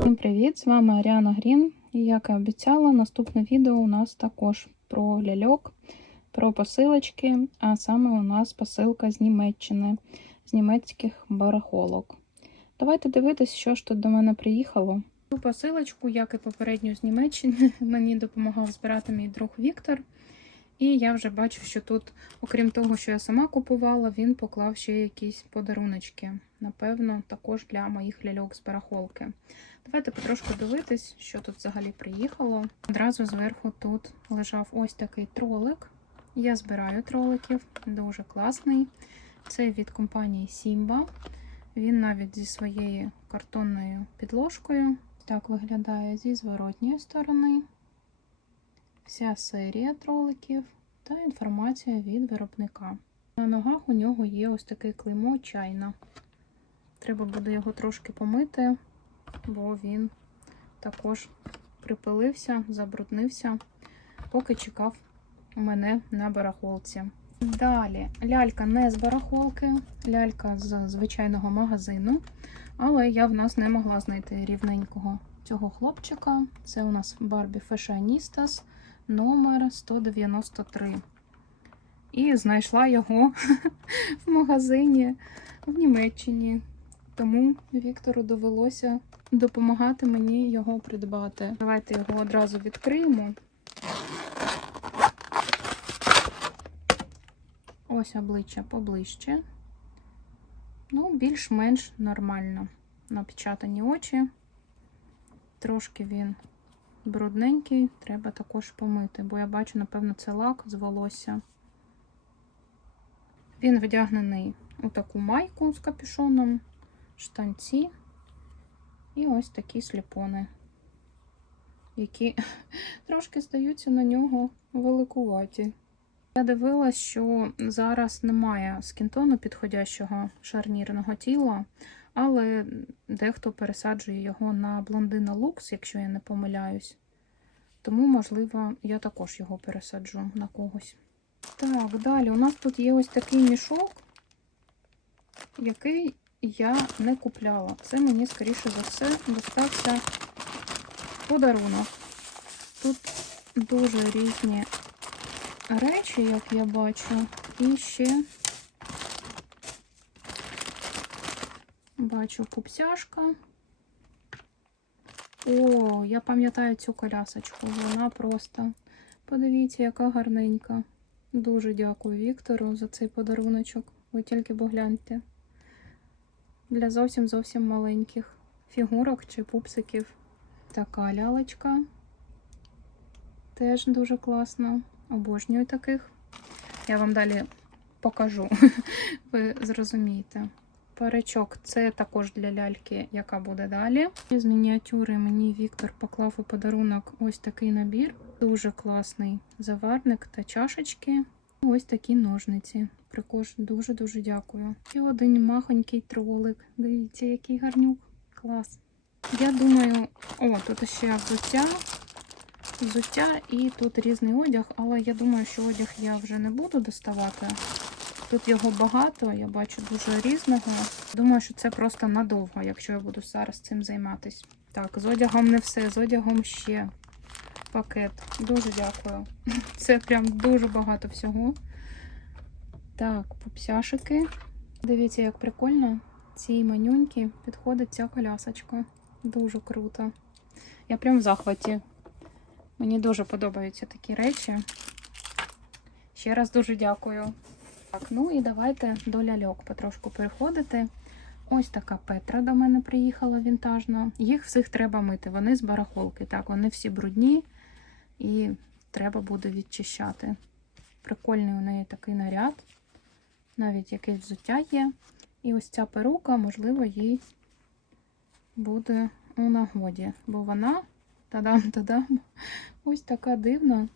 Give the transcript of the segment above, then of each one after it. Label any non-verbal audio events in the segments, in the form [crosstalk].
Всім привіт! З вами Аріана Грін. І як і обіцяла, наступне відео у нас також про ляльок, про посилочки, а саме у нас посилка з Німеччини, з німецьких барахолок. Давайте дивитись, що ж тут до мене приїхало. Цю посилочку, як і попередню з Німеччини, [laughs] мені допомагав збирати мій друг Віктор. І я вже бачу, що тут, окрім того, що я сама купувала, він поклав ще якісь подаруночки. Напевно, також для моїх ляльок з барахолки. Давайте потрошку дивитись, що тут взагалі приїхало. Одразу зверху тут лежав ось такий тролик. Я збираю троликів, дуже класний. Це від компанії Simba. Він навіть зі своєю картонною підложкою. Так виглядає зі зворотньої сторони. Вся серія троликів та інформація від виробника. На ногах у нього є ось таке клеймо чайна. Треба буде його трошки помити, бо він також припилився, забруднився, поки чекав мене на барахолці. Далі лялька не з барахолки, лялька з звичайного магазину, але я в нас не могла знайти рівненького цього хлопчика. Це у нас Barbie Fashionistas номер 193. І знайшла його [laughs] в магазині в Німеччині. Тому Віктору довелося допомагати мені його придбати. Давайте його одразу відкриємо. Ось обличчя поближче. Ну, більш-менш нормально. Напечатані очі. Трошки він брудненький, треба також помити, бо я бачу, напевно, це лак з волосся. Він вдягнений у таку майку з капюшоном, штанці і ось такі сліпони, які [laughs] трошки здаються на нього великуваті. Я дивилась, що зараз немає скінтону підходящого шарнірного тіла, але дехто пересаджує його на блондина лукс, якщо я не помиляюсь. Тому, можливо, я також його пересаджу на когось. Так, далі у нас тут є ось такий мішок, який я не купляла. Це мені, скоріше за все, достався подарунок. Тут дуже різні речі, як я бачу, і ще бачу пупсяшка. О, я пам'ятаю цю колясочку. Вона просто, подивіться, яка гарненька. Дуже дякую Віктору за цей подаруночок. Ви тільки погляньте. Для зовсім зовсім маленьких фігурок чи пупсиків. Така лялечка. Теж дуже класно. Обожнюю таких. Я вам далі покажу. [laughs] Ви зрозумієте. Паричок це також для ляльки, яка буде далі. З мініатюри мені Віктор поклав у подарунок ось такий набір. Дуже класний заварник та чашечки. Ось такі ножниці. Також дуже-дуже дякую. І один махонький тролик. Дивіться, який гарнюк. Клас. Я думаю, о, тут ще взуття. Взуття і тут різний одяг, але я думаю, що одяг я вже не буду доставати. Тут його багато, я бачу дуже різного. Думаю, що це просто надовго, якщо я буду зараз цим займатися. Так, з одягом не все, з одягом ще пакет. Дуже дякую. [laughs] Це прям дуже багато всього. Так, пупсяшики. Дивіться, як прикольно. Цій манюньки підходить ця колясочка. Дуже круто. Я прям в захваті. Мені дуже подобаються такі речі. Ще раз дуже дякую. Так, ну і давайте до ляльок потрошку переходити. Ось така Петра до мене приїхала вінтажна. Їх всіх треба мити. Вони з барахолки. Так, вони всі брудні і треба буде відчищати. Прикольний у неї такий наряд. Навіть якесь взуття є. І ось ця перука, можливо, їй буде у нагоді. Бо вона, тадам-тадам, ось така дивна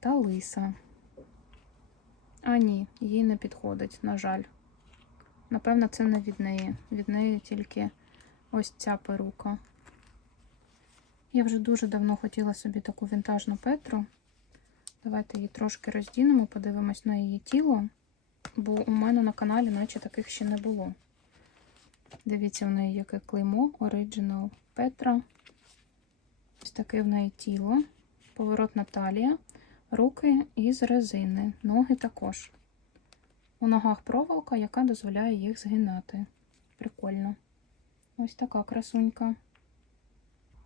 та лиса. А ні, їй не підходить, на жаль. Напевно, це не від неї. Від неї тільки ось ця перука. Я вже дуже давно хотіла собі таку вінтажну Петру. Давайте її трошки роздінемо, подивимось на її тіло. бо у мене на каналі наче таких ще не було. Дивіться, в неї яке клеймо Original Petra. Ось таке в неї тіло, поворотна талія, руки із резини, ноги також. У ногах проволока, яка дозволяє їх згинати. Прикольно. Ось така красунька.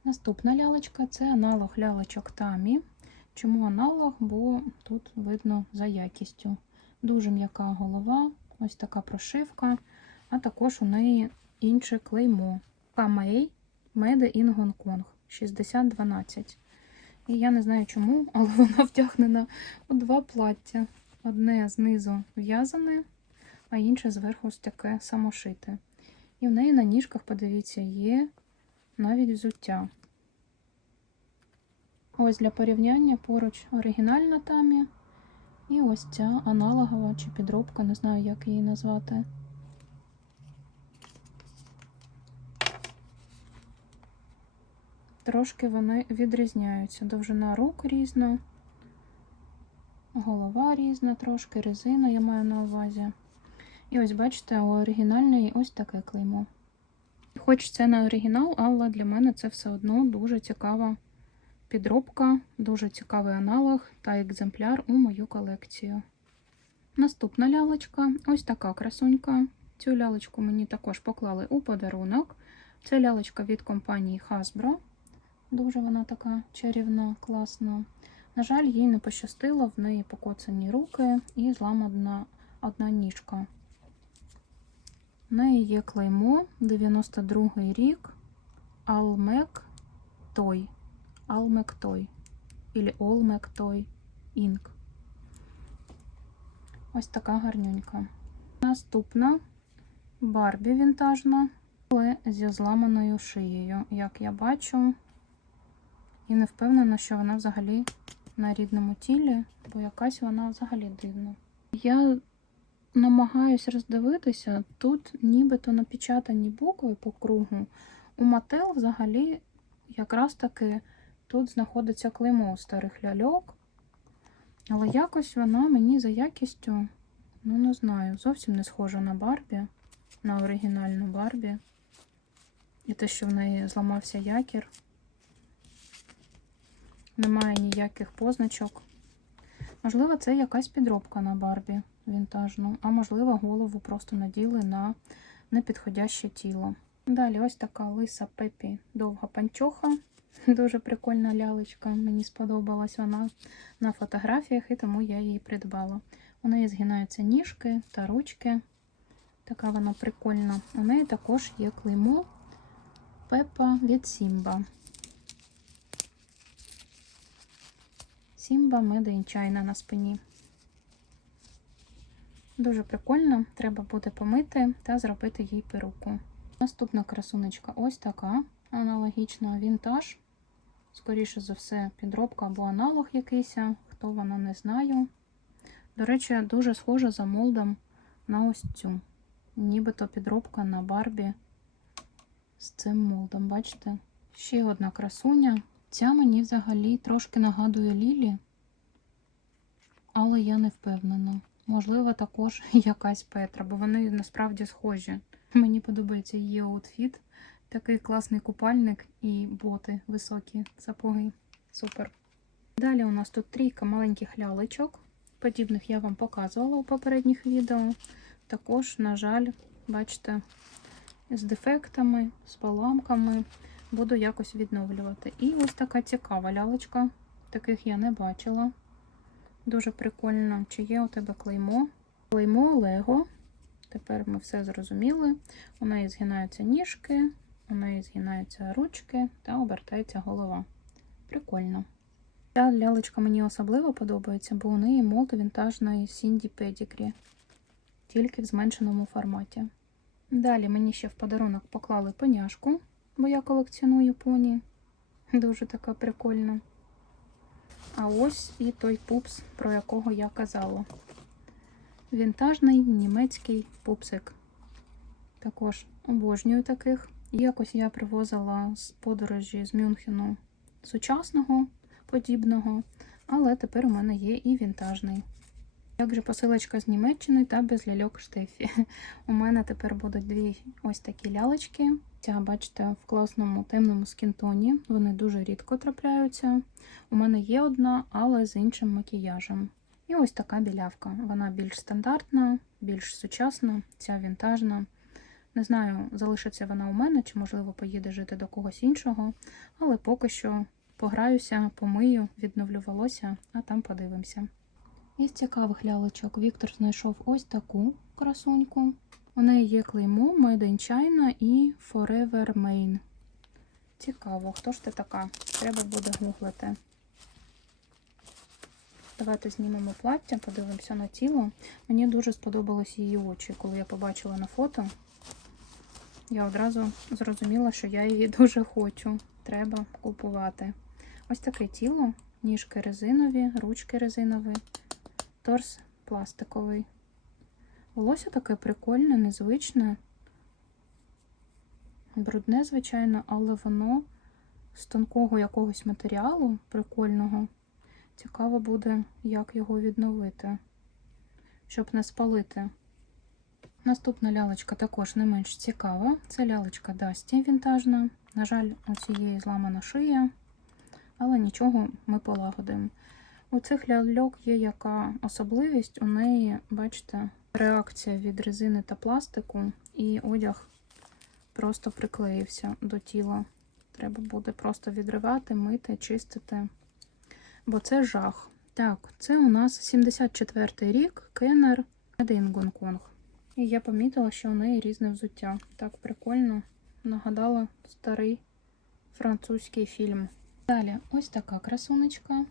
Наступна лялечка це аналог лялечок Тамі. Чому аналог? Бо тут видно за якістю. Дуже м'яка голова, ось така прошивка, а також у неї інше клеймо. Камей Made in Kong 6012. І я не знаю чому, [laughs] але вона втягнена у два плаття. Одне знизу в'язане, а інше зверху ось таке самошите. І в неї на ніжках, подивіться, є навіть взуття. Ось для порівняння поруч оригінальна тамі. І ось ця аналогова чи підробка, не знаю, як її назвати. Трошки вони відрізняються. Довжина рук різна, голова різна, трошки резина я маю на увазі. І ось бачите, у оригінальної ось таке клеймо. Хоч це не оригінал, але для мене це все одно дуже цікава підробка, дуже цікавий аналог та екземпляр у мою колекцію. Наступна лялечка ось така красунька. Цю лялечку мені також поклали у подарунок. Це лялечка від компанії Hasbro. Дуже вона така чарівна, класна. На жаль, їй не пощастило, в неї покоцані руки і зламана одна ніжка. В неї є клеймо 92-й рік Almec Toy. Almec Toy. Ілі Olmec Toy Ink. Ось така гарненька. Наступна Барбі вінтажна, але зі зламаною шиєю, як я бачу. І не впевнена, що вона взагалі на рідному тілі, бо якась вона взагалі дивна. Я намагаюсь роздивитися, тут нібито напечатані букви по кругу. У Мател взагалі якраз таки тут знаходиться клеймо старих ляльок. Але якось вона мені за якістю, ну не знаю, зовсім не схожа на Барбі, на оригінальну Барбі. І те, що в неї зламався якір. Немає ніяких позначок. Можливо, це якась підробка на Барбі вінтажну, а можливо, голову просто наділи на непідходяще тіло. Далі ось така лиса Пепі довга панчоха. [laughs] Дуже прикольна лялечка. Мені сподобалась вона на фотографіях, і тому я її придбала. У неї згинаються ніжки та ручки. Така вона прикольна. У неї також є клеймо Пепа від Сімба. Сімба in на спині. Дуже прикольно, треба буде помити та зробити їй перуку. Наступна красунечка ось така, аналогічна вінтаж. Скоріше за все, підробка або аналог якийсь, хто вона не знаю. До речі, дуже схожа за молдом на ось цю. Нібито підробка на Барбі з цим молдом, бачите? Ще одна красуня. Ця мені взагалі трошки нагадує Лілі, але я не впевнена. Можливо, також [laughs] якась Петра, бо вони насправді схожі. Мені подобається її аутфіт. Такий класний купальник і боти високі, сапоги. Супер. Далі у нас тут трійка маленьких лялечок. Подібних я вам показувала у попередніх відео. Також, на жаль, бачите, з дефектами, з поламками. Буду якось відновлювати. І ось така цікава лялечка. Таких я не бачила. Дуже прикольно. Чи є у тебе клеймо? Клеймо Лего. Тепер ми все зрозуміли. У неї згинаються ніжки, у неї згинаються ручки та обертається голова. Прикольно. Ця лялечка мені особливо подобається, бо у неї молд вінтажної Cindy Pedigree. Тільки в зменшеному форматі. Далі мені ще в подарунок поклали поняшку, бо я колекціоную поні. Дуже така прикольна. А ось і той пупс, про якого я казала. Вінтажний німецький пупсик. Також обожнюю таких. Якось я привозила з подорожі з Мюнхену сучасного подібного, але тепер у мене є і вінтажний. Також посилочка з Німеччини та без ляльок штефі. [laughs] У мене тепер будуть дві ось такі лялечки. Ця, бачите, в класному темному скінтоні. Вони дуже рідко трапляються. У мене є одна, але з іншим макіяжем. І ось така білявка. Вона більш стандартна, більш сучасна, ця вінтажна. Не знаю, залишиться вона у мене, чи, можливо, поїде жити до когось іншого, але поки що пограюся, помию, відновлю волосся, а там подивимося. Із цікавих лялечок Віктор знайшов ось таку красуньку. У неї є клеймо Made in China і Forever Maine. Цікаво, хто ж ти така? Треба буде гуглити. Давайте знімемо плаття, подивимося на тіло. Мені дуже сподобались її очі, коли я побачила на фото. Я одразу зрозуміла, що я її [laughs] дуже хочу. Треба купувати. Ось таке тіло, ніжки резинові, ручки резинові, торс пластиковий. Волосся таке прикольне, незвичне. Брудне, звичайно, але воно з тонкого якогось матеріалу прикольного. Цікаво буде, як його відновити, щоб не спалити. Наступна лялечка також не менш цікава. Це лялечка Дасті вінтажна. На жаль, у цієї зламана шия, але нічого ми полагодимо. У цих ляльок є яка особливість, у неї, бачите, реакція від резини та пластику, і одяг просто приклеївся до тіла. Треба буде просто відривати, мити, чистити. Бо це жах. Так, це у нас 74-й рік, Кеннер, Made Гонконг. І я помітила, що у неї різне взуття. Так прикольно. Нагадала старий французький фільм. Далі, ось така красунечка.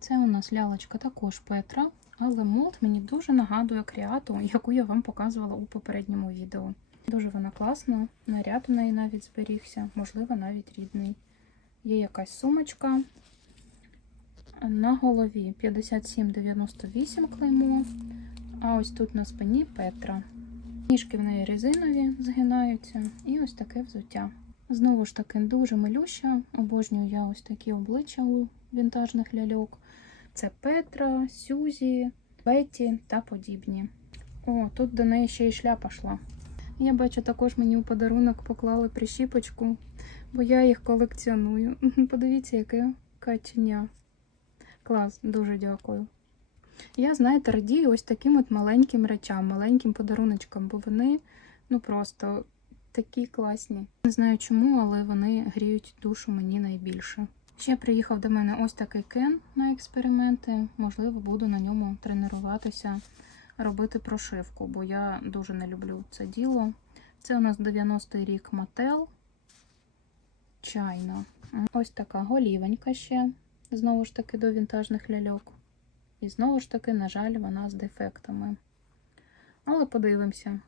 Це у нас лялечка також Петра, але молд мені дуже нагадує кріату, яку я вам показувала у попередньому відео. Дуже вона класна, наряд у неї навіть зберігся, можливо, навіть рідний. Є якась сумочка. На голові 5798 клеймо. А ось тут на спині Петра. Ніжки в неї резинові згинаються, і ось таке взуття. Знову ж таки, дуже милюща. Обожнюю я ось такі обличчя у вінтажних ляльок. Це Петра, Сюзі, Бетті та подібні. О, тут до неї ще й шляпа йшла. Я бачу, також мені у подарунок поклали прищіпочку, бо я їх колекціоную. Подивіться, яке каченя. Клас, дуже дякую. Я, знаєте, радію ось таким от маленьким речам, маленьким подаруночкам, бо вони ну просто такі класні. Не знаю чому, але вони гріють душу мені найбільше. Ще приїхав до мене ось такий кен на експерименти. Можливо, буду на ньому тренуватися, робити прошивку, бо я дуже не люблю це діло. Це у нас 90-й рік Мател. Чайно. Ось така голівенька ще. Знову ж таки, до вінтажних ляльок. І знову ж таки, на жаль, вона з дефектами. Але подивимося.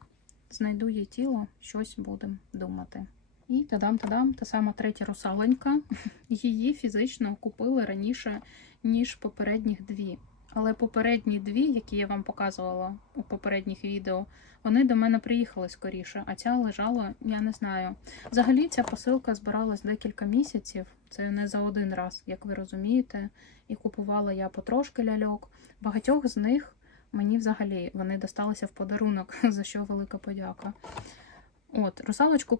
Знайду їй тіло, щось будемо думати. І тадам-тадам, та сама третя русаленька. [laughs] Її фізично купили раніше, ніж попередніх дві. Але попередні дві, які я вам показувала у попередніх відео, вони до мене приїхали скоріше, а ця лежала, я не знаю. Взагалі ця посилка збиралась декілька місяців. Це не за один раз, як ви розумієте. І купувала я потрошки ляльок. Багатьох з них мені взагалі вони досталися в подарунок, [laughs] за що велика подяка. От, русалочку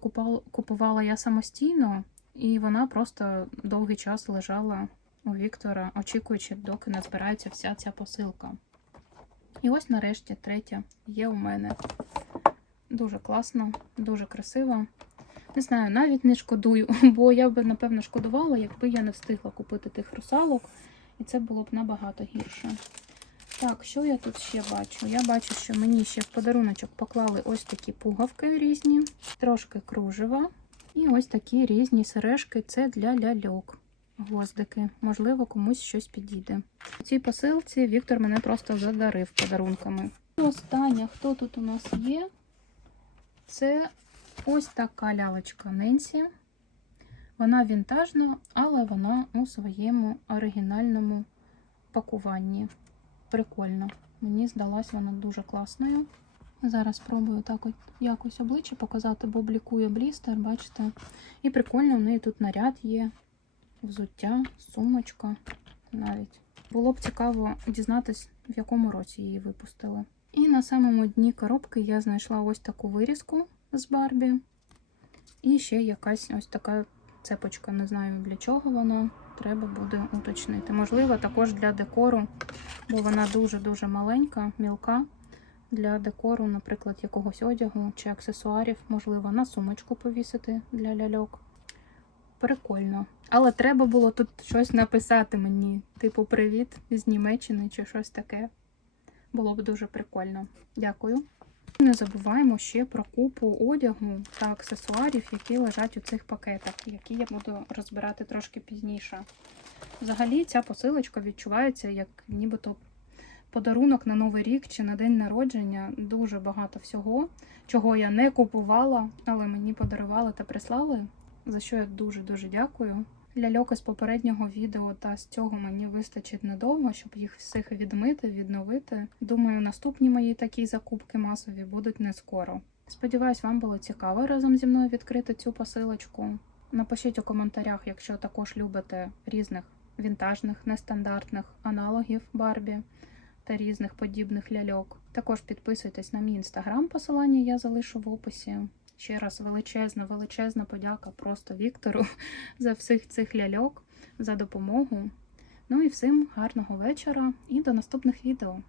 купувала я самостійно, і вона просто довгий час лежала у Віктора, очікуючи, доки назбирається вся ця посилка. І ось нарешті третя є у мене. Дуже класно, дуже красиво. Не знаю, навіть не шкодую, [laughs] бо я б, напевно, шкодувала, якби я не встигла купити тих русалок, і це було б набагато гірше. Так, що я тут ще бачу? Я бачу, що мені ще в подаруночок поклали ось такі пуговки різні, трошки кружева. І ось такі різні сережки це для ляльок. Гвоздики. Можливо, комусь щось підійде. У цій посилці Віктор мене просто задарив подарунками. І остання, хто тут у нас є? Це ось така лялечка Ненсі. Вона вінтажна, але вона у своєму оригінальному пакуванні. Прикольно. Мені здалась вона дуже класною. Зараз спробую так от якось обличчя показати, бо блікує блістер, бачите. І прикольно, у неї тут наряд є, взуття, сумочка навіть. Було б цікаво дізнатись, в якому році її випустили. І на самому дні коробки я знайшла ось таку вирізку з Барбі. І ще якась ось така цепочка. Не знаю для чого вона. Треба буде уточнити. Можливо, також для декору, бо вона дуже-дуже маленька, мілка. Для декору, наприклад, якогось одягу чи аксесуарів, можливо, на сумочку повісити для ляльок. Прикольно. Але треба було тут щось написати мені, типу Привіт з Німеччини чи щось таке. Було б дуже прикольно. Дякую. Не забуваємо ще про купу одягу та аксесуарів, які лежать у цих пакетах, які я буду розбирати трошки пізніше. Взагалі, ця посилочка відчувається як нібито подарунок на Новий рік чи на день народження. Дуже багато всього, чого я не купувала, але мені подарували та прислали. За що я дуже-дуже дякую. Ляльок із попереднього відео та з цього мені вистачить недовго, щоб їх всіх відмити, відновити. Думаю, наступні мої такі закупки масові будуть не скоро. Сподіваюсь, вам було цікаво разом зі мною відкрити цю посилочку. Напишіть у коментарях, якщо також любите різних вінтажних, нестандартних аналогів Барбі та різних подібних ляльок. Також підписуйтесь на мій інстаграм, посилання я залишу в описі. Ще раз величезна, величезна подяка просто Віктору [laughs] за всіх цих ляльок, за допомогу. Ну і всім гарного вечора і до наступних відео.